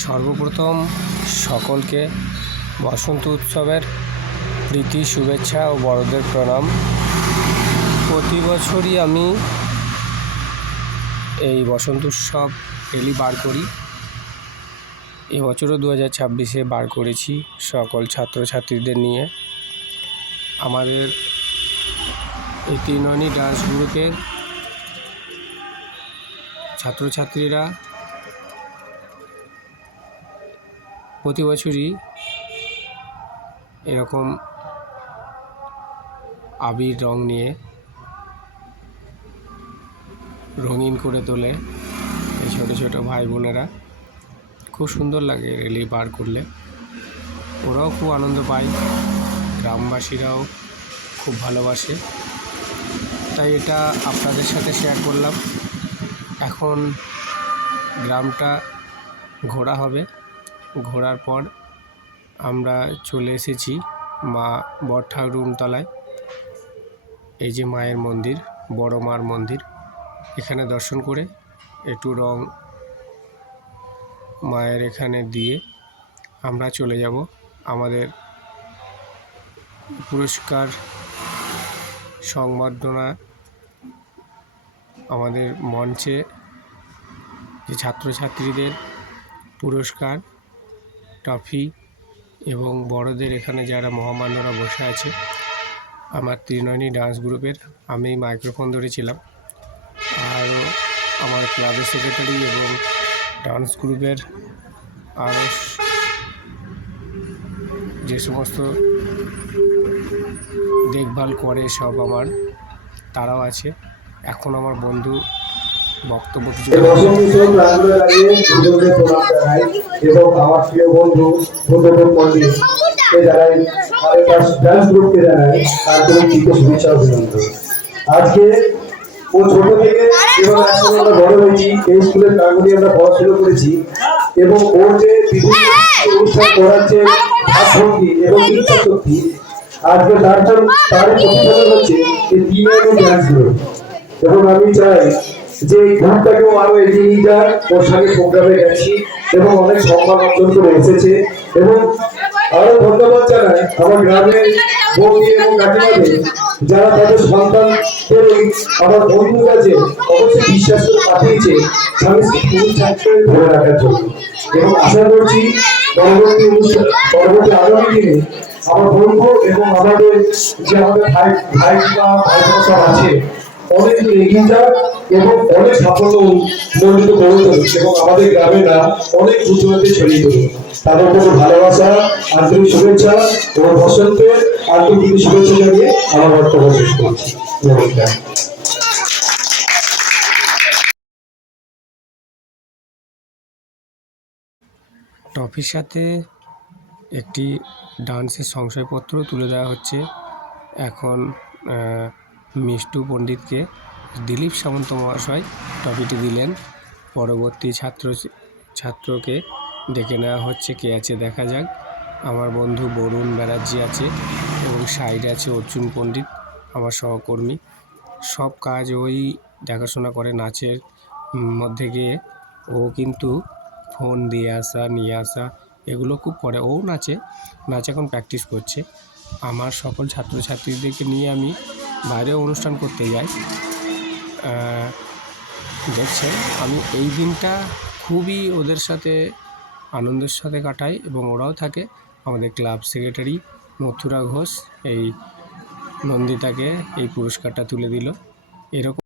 সর্বপ্রথম সকলকে বসন্ত উৎসবের প্রীতি শুভেচ্ছা ও বড়দের প্রণাম। প্রতি বছরই আমি এই বসন্ত উৎসব র্যালি বার করি। এবছরও 2026-এ বার করেছি সকল ছাত্রছাত্রীদের নিয়ে। আমাদের এই ত্রিনয়নী ডান্স গ্রুপের ছাত্রছাত্রীরা প্রতি বছরই এরকম আবির রং নিয়ে রঙিন করে তোলে এই ছোটো ছোটো ভাই বোনেরা। খুব সুন্দর লাগে র্যালি বার করলে, ওরাও খুব আনন্দ পায়, গ্রামবাসীরাও খুব ভালোবাসে। তাই এটা আপনাদের সাথে শেয়ার করলাম। এখন গ্রামটা ঘোরা হবে, ঘোরার পর আমরা চলে এসেছি মা বটঠাকুরতলায়। এই যে মায়ের মন্দির, বড় মার মন্দির, এখানে দর্শন করে একটু রং মায়ের এখানে দিয়ে আমরা চলে যাব আমাদের পুরস্কার সংবর্ধনা। আমাদের মঞ্চে যে ছাত্রছাত্রীদের পুরস্কার, ট্রফি এবং বড়দের এখানে যারা মহামান্যরা বসে আছে, আমার ত্রিনয়নী ডান্স গ্রুপের আমি মাইক্রোফোন ধরেছিলাম। আর আমার ক্লাবের সেক্রেটারি এবং ডান্স গ্রুপের আরও যে সমস্ত দেখভাল করে সব আমার, তারাও আছে। এখন আমার বন্ধু বক্তব্য কিছু এবং আমার প্রিয় বন্ধু জানাই, ডান্স গ্রুপকে জানাই আন্তরিক শুভেচ্ছা অভিনন্দন। আজকে ও ছোট থেকে এবং একসঙ্গে আমরা বড় হয়েছি, এই স্কুলের প্রাঙ্গণে আমরা পড়াশোনা করেছি এবং ওর যে বিভিন্ন অনুষ্ঠান করাচ্ছে ভাবভঙ্গি এবং ইচ্ছা শক্তি, আজকে তার প্রতিফলন হচ্ছে এই ত্রিনয়নী ডান্স গ্রুপ। এবং আমি চাই যে এই গ্রুপটাকেও আরো এগিয়ে নিয়ে যাক। ওর সঙ্গে প্রোগ্রামে গেছি এবং অনেক সম্মান অর্জন করে এসেছে। এবং আরো ধন্যবাদ জানাই আমার গ্রামের বৌদি এবং কাকিমাদের, যারা তাদের সন্তানদের আমার বন্ধুর কাছে অবশ্যই বিশ্বাস করে পাঠিয়েছে সাংস্কৃতিক অনুষ্ঠানকে ধরে রাখার জন্য। এবং আশা করছি পরবর্তী আগামী দিনে আমার বন্ধু এবং আমাদের যে আমাদের ভাই সব আছে অনেক এগিয়ে যাক এবং অনেক সাফল্য মণ্ডিত করে তুলুক এবং আমাদের গ্রামের নাম অনেক উজ্জ্বলতে ছড়িয়ে তুলুক। তাদের কোনো ভালোবাসা, আন্তরিক শুভেচ্ছা এবং বসন্তের আন্তরিক শুভেচ্ছা জানিয়ে আমার বক্তব্য শেষ করছি। নমস্কার। ট্রফির সাথে একটি ডান্সের সংশয়পত্র তুলে দেওয়া হচ্ছে। এখন মিষ্টু পণ্ডিতকে দিলীপ সামন্ত মহাশয় ট্রফিটি দিলেন। পরবর্তী ছাত্রকে ডেকে নেওয়া হচ্ছে, কে আছে দেখা যাক। আমার বন্ধু বরুণ ব্যানার্জি আছে এবং সাইডে আছে অর্জুন পণ্ডিত, আমার সহকর্মী। সব কাজ ওই দেখাশোনা করে নাচের মধ্যে গিয়ে। ও কিন্তু ফোন দিয়ে আসা নিয়ে আসা এগুলো খুব করে। ও নাচ এখন প্র্যাকটিস করছে। আমার সকল ছাত্রছাত্রীদেরকে নিয়ে আমি বাইরেও অনুষ্ঠান করতে যাই। দেখছেন, আমি এই দিনটা খুবই ওদের সাথে আনন্দের সাথে কাটাই এবং ওরাও থাকে। আমাদের ক্লাব সেক্রেটারি মথুরা ঘোষ এই নন্দিতাকে এই পুরস্কারটা তুলে দিল। এরকম